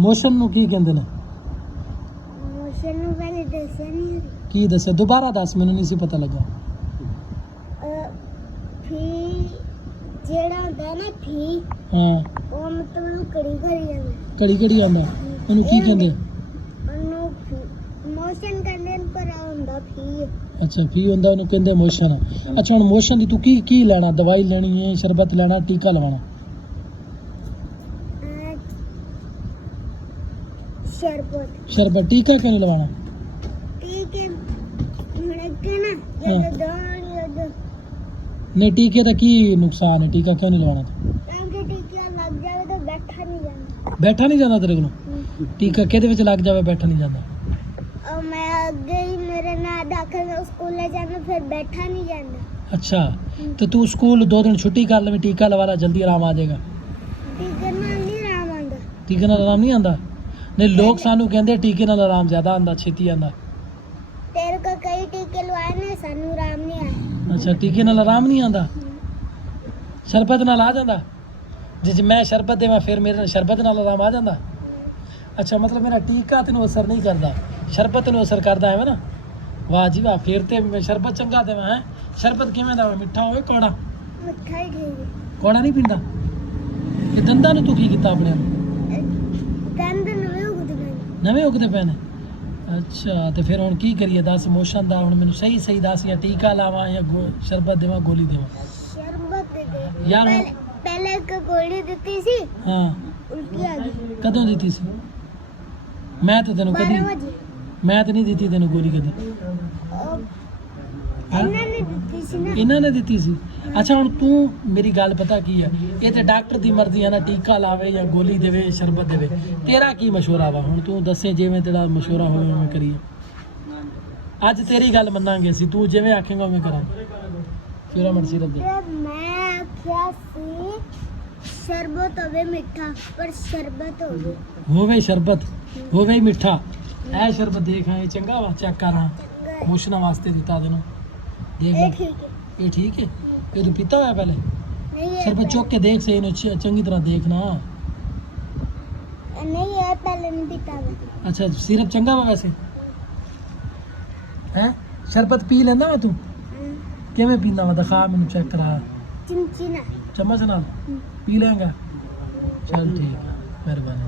Motion ਨੂੰ ਕੀ ਕਹਿੰਦੇ ਨੇ? ਮੋਸ਼ਨ ਨੂੰ ਪਹਿਲੇ ਦੱਸਿਆ ਨਹੀਂ। ਕੀ ਦੱਸਿਆ? ਦੁਬਾਰਾ ਦੱਸ, ਮੈਨੂੰ ਨਹੀਂ ਸੀ ਪਤਾ ਲੱਗਾ। ਫੀ ਜਿਹੜਾ ਹੁੰਦਾ ਨਾ ਫੀ, ਹਾਂ, ਉਹ ਮਤਲਬ ਕੜੀ ਕਰੀ ਜਾਂਦਾ। ਘੜੀ ਘੜੀ ਆਉਂਦਾ, ਉਹਨੂੰ ਕੀ ਕਹਿੰਦੇ? ਉਹਨੂੰ ਮੋਸ਼ਨ ਕਹਿੰਦੇ ਨੇ, ਪਰ ਉਹ ਹੁੰਦਾ ਫੀ। ਅੱਛਾ, ਫੀ ਹੁੰਦਾ, ਉਹਨੂੰ ਕਹਿੰਦੇ ਮੋਸ਼ਨ। ਅੱਛਾ, ਹੁਣ ਮੋਸ਼ਨ ਦੀ ਤੂੰ ਕੀ ਲੈਣਾ? ਦਵਾਈ ਲੈਣੀ ਹੈ, ਸ਼ਰਬਤ ਲੈਣਾ, ਟੀਕਾ ਲਵਾਉਣਾ? शरबत। टीका क्यों नहीं लगाना? नहीं, टीके का की नुकसान है? टीका क्यों नहीं लगाना? टीका लग जाए तो बैठा नहीं जाता। बैठा नहीं जाता तेरे को? टीका केदे विच लग जावे बैठा नहीं जाता? और मैं अगे ही मेरे ना दाखिल स्कूल ले जाना, फिर बैठा नहीं जाता। अच्छा, तो तू स्कूल 2 दिन छुट्टी कर ले, टीका लगा ला, जल्दी आराम आ जाएगा। टीके नाल नहीं आराम आंदा। टीके नाल आराम नहीं आंदा? नहीं, लोग सानू कहंदे टीके नाल आराम ज्यादा आंदा, छेती आंदा। तेरे को कई टीके लवाए ने, सानू आराम नहीं आया। अच्छा, टीके नाल आराम नहीं आंदा? शरबत नाल आ जांदा? जे मैं शरबत देवां फिर मेरे शरबत नाल आराम आ जांदा? अच्छा, मतलब मेरा टीका तेनू असर नहीं करदा, शरबत तेनू असर करदा है ना? वाह जी वाह, फिर ते मैं शरबत चंगा देवां है। शरबत किवें दा? मिठा होवे कौड़ा? मिठा ही ठीक है। कौड़ा नहीं पींदा? ये दंदां नू तू की कीता अपने? दंद नवे उगदे ने। नवे उगदे पए ने? अच्छा, तो फिर हुण की करिए दस? मोशन दा हुण मैनू सही दस, या टीका लावां या शरबत देवां, गोली देवां? शरबत दे यार पहले एक गोली दी सी। हाँ, उल्टी आ गई। कदों दी सी? मैं तो तेनू कदी 12 बजे मैं तो नहीं दी तेनू गोली कदी। ਇਹਨਾਂ ਨੇ ਦਿੱਤੀ ਸੀ ਨਾ। ਇਹਨਾਂ ਨੇ ਦਿੱਤੀ ਸੀ? ਅੱਛਾ, ਹੁਣ ਤੂੰ ਮੇਰੀ ਗੱਲ ਪਤਾ ਕੀ ਹੈ, ਇਹ ਤੇ ਡਾਕਟਰ ਦੀ ਮਰਜ਼ੀ ਹੈ ਨਾ, ਟੀਕਾ ਲਾਵੇ ਜਾਂ ਗੋਲੀ ਦੇਵੇ, ਸ਼ਰਬਤ ਦੇਵੇ। ਤੇਰਾ ਕੀ ਮਸ਼ਵਰਾ ਵਾ? ਹੁਣ ਤੂੰ ਦੱਸੇ, ਜਿਵੇਂ ਤੇਰਾ ਮਸ਼ਵਰਾ ਹੋਵੇ ਉਵੇਂ ਕਰੀਏ। ਅੱਜ ਤੇਰੀ ਗੱਲ ਮੰਨਾਂਗੇ ਅਸੀਂ, ਤੂੰ ਜਿਵੇਂ ਆਖੇਂਗਾ ਉਵੇਂ ਕਰਾਂਗੇ। ਫਿਰ ਮਰਜ਼ੀ ਰੱਖਦੇ। ਮੈਂ ਆਖਿਆ ਸੀ ਸ਼ਰਬਤ ਹੋਵੇ ਮਿੱਠਾ, ਪਰ ਸ਼ਰਬਤ ਹੋਵੇ ਸ਼ਰਬਤ, ਹੋਵੇ ਹੀ ਮਿੱਠਾ। ਇਹ ਸ਼ਰਬਤ ਦੇਖ, ਇਹ ਚੰਗਾ ਵਾ, ਚੈੱਕ ਕਰ। ਹਾਂ, ਮੋਸ਼ਨਾਂ ਵਾਸਤੇ ਦਿੱਤਾ ਤੈਨੂੰ, ਦੇਖ ਲੈ। ਇਹ ਠੀਕ ਹੈ? ਇਹ ਤੂੰ ਪੀਤਾ ਹੋਇਆ ਪਹਿਲੇ? नहीं शरबत चौक के देख से इन्हें चंगी तरह देखना। नहीं है, पहले नहीं पीता मैं। अच्छा, सिरप चंगा वा वैसे हैं? शरबत पी लेंदा वा तू? किवें पींदा वा? दिखा मैनू, चेक करा। चिमची ना चम्मच नाल पी लेंगा? चल ठीक है, मेहरबानी।